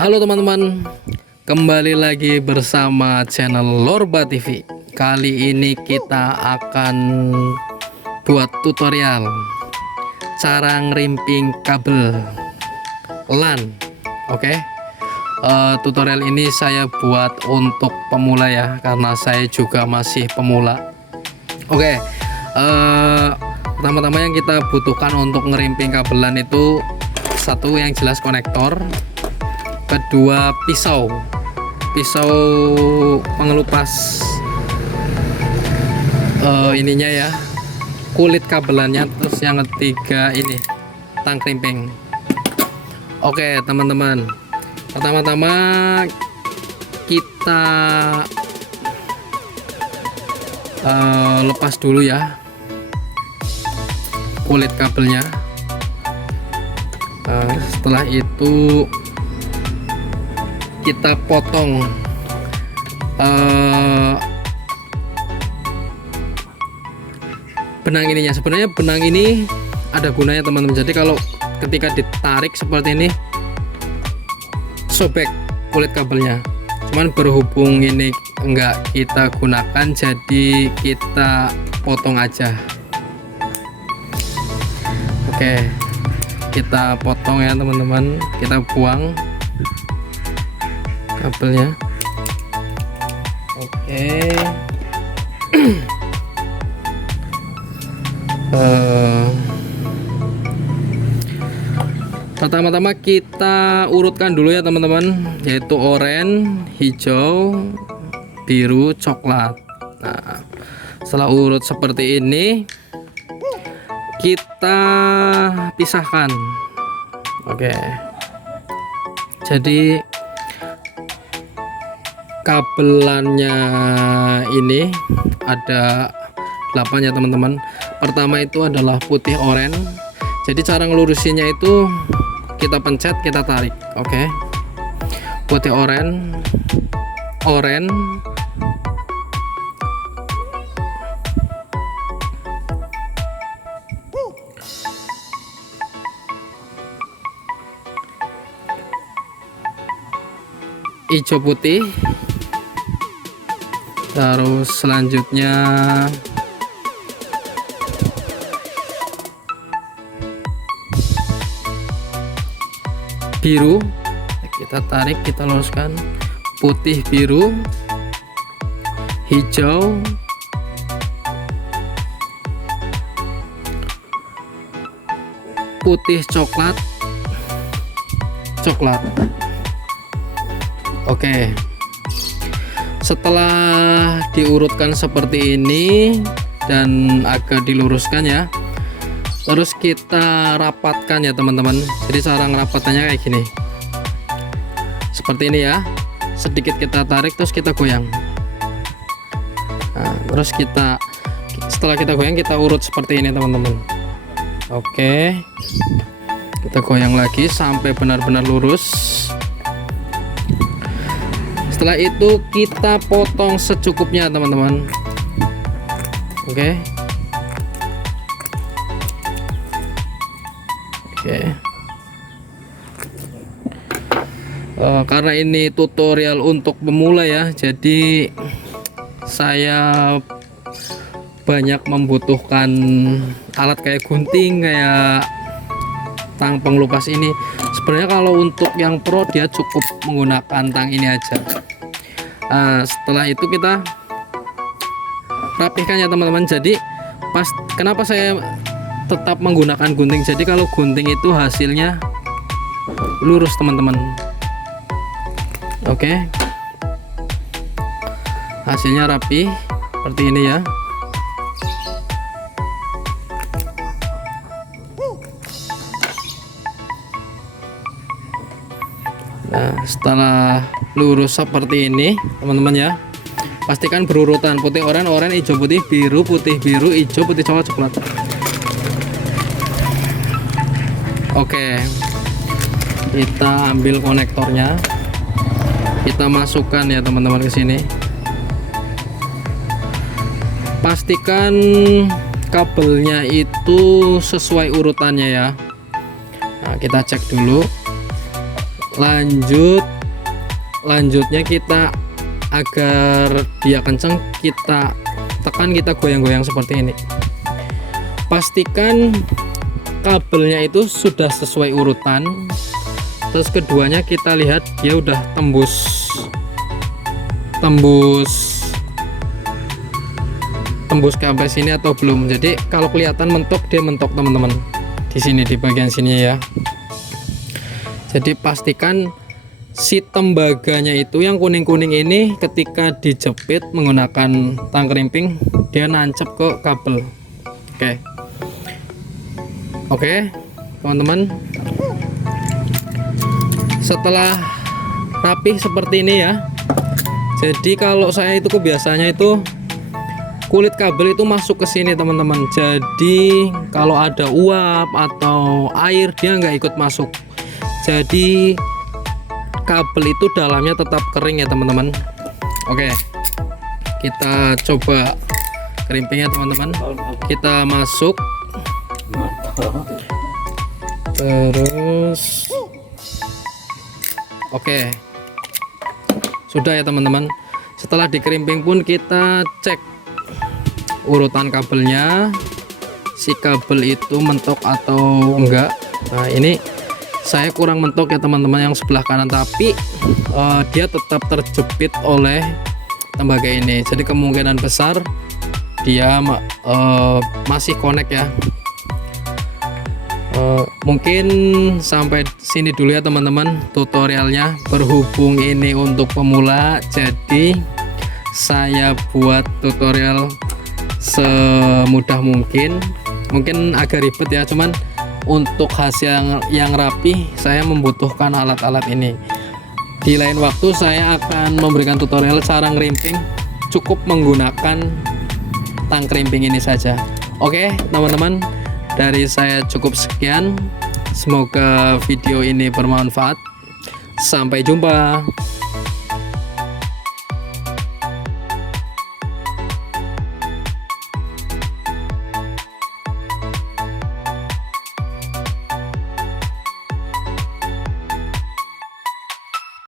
Halo teman-teman, kembali lagi bersama channel Lorba TV. Kali ini kita akan buat tutorial cara ngerimping kabel LAN. Oke. Tutorial ini saya buat untuk pemula ya, karena saya juga masih pemula. Oke. Pertama-tama yang kita butuhkan untuk ngerimping kabel LAN itu satu yang jelas konektor, kedua pisau pengelupas ininya ya, kulit kabelannya, terus yang ketiga ini tang krimping. Oke teman-teman, pertama-tama kita lepas dulu ya kulit kabelnya. Setelah itu kita potong benang ininya. Sebenarnya benang ini ada gunanya teman-teman. Jadi kalau ketika ditarik seperti ini sobek kulit kabelnya, cuman berhubung ini enggak kita gunakan, jadi kita potong aja. Oke, kita potong ya teman-teman, kita buang kabelnya. Oke. Pertama-tama kita urutkan dulu ya teman-teman, yaitu oranye, hijau, biru, coklat. Nah, setelah urut seperti ini kita pisahkan. Oke, jadi kabelannya ini ada 8 ya teman-teman. Pertama itu adalah putih oranye. Jadi cara ngelurusinnya itu kita pencet, kita tarik. Oke, putih oranye, hijau putih, terus selanjutnya biru. Kita tarik, kita luruskan, putih, biru, hijau, putih, coklat. Oke, setelah diurutkan seperti ini dan agak diluruskan ya, terus kita rapatkan ya teman-teman. Jadi cara ngerapatannya kayak gini, seperti ini ya. Sedikit kita tarik, terus kita goyang. Nah, terus setelah kita goyang, kita urut seperti ini teman-teman. Oke, kita goyang lagi sampai benar-benar lurus. Setelah itu kita potong secukupnya teman-teman. Oke. Karena ini tutorial untuk pemula ya, jadi saya banyak membutuhkan alat kayak gunting, kayak tang pengelupas ini. Sebenarnya kalau untuk yang pro dia cukup menggunakan tang ini aja. Setelah itu kita rapihkan ya teman-teman. Jadi kenapa saya tetap menggunakan gunting, jadi kalau gunting itu hasilnya lurus teman-teman. Oke, hasilnya rapi seperti ini ya. Nah, setelah lurus seperti ini teman-teman ya, pastikan berurutan putih oranye, hijau putih, biru biru, hijau putih, coklat. Oke, kita ambil konektornya, kita masukkan ya teman-teman ke sini. Pastikan kabelnya itu sesuai urutannya ya. Nah, kita cek dulu. Lanjutnya kita, agar dia kenceng, kita tekan, kita goyang-goyang seperti ini. Pastikan kabelnya itu sudah sesuai urutan. Terus keduanya kita lihat dia udah tembus sampai sini atau belum. Jadi kalau kelihatan mentok, dia mentok teman-teman, di sini, di bagian sini ya. Jadi pastikan si tembaganya itu yang kuning-kuning ini ketika dijepit menggunakan tang kerimping, dia nancep ke kabel. Oke teman-teman, setelah rapih seperti ini ya. Jadi kalau saya itu kebiasaannya itu kulit kabel itu masuk ke sini teman-teman. Jadi kalau ada uap atau air, dia nggak ikut masuk. Jadi kabel itu dalamnya tetap kering ya teman-teman. Oke, kita coba kerimpingnya teman-teman. Kita masuk, terus oke, sudah ya teman-teman. Setelah dikerimping pun kita cek urutan kabelnya, si kabel itu mentok atau enggak. Nah ini saya kurang mentok ya teman-teman yang sebelah kanan, tapi dia tetap terjepit oleh tembaga ini. Jadi kemungkinan besar dia masih connect ya. Mungkin sampai sini dulu ya teman-teman tutorialnya. Berhubung ini untuk pemula, jadi saya buat tutorial semudah mungkin. Mungkin agak ribet ya, cuman untuk hasil yang rapi saya membutuhkan alat-alat ini. Di lain waktu saya akan memberikan tutorial cara ngerimping, cukup menggunakan tang kerimping ini saja. Oke teman-teman, dari saya cukup sekian. Semoga video ini bermanfaat. Sampai jumpa.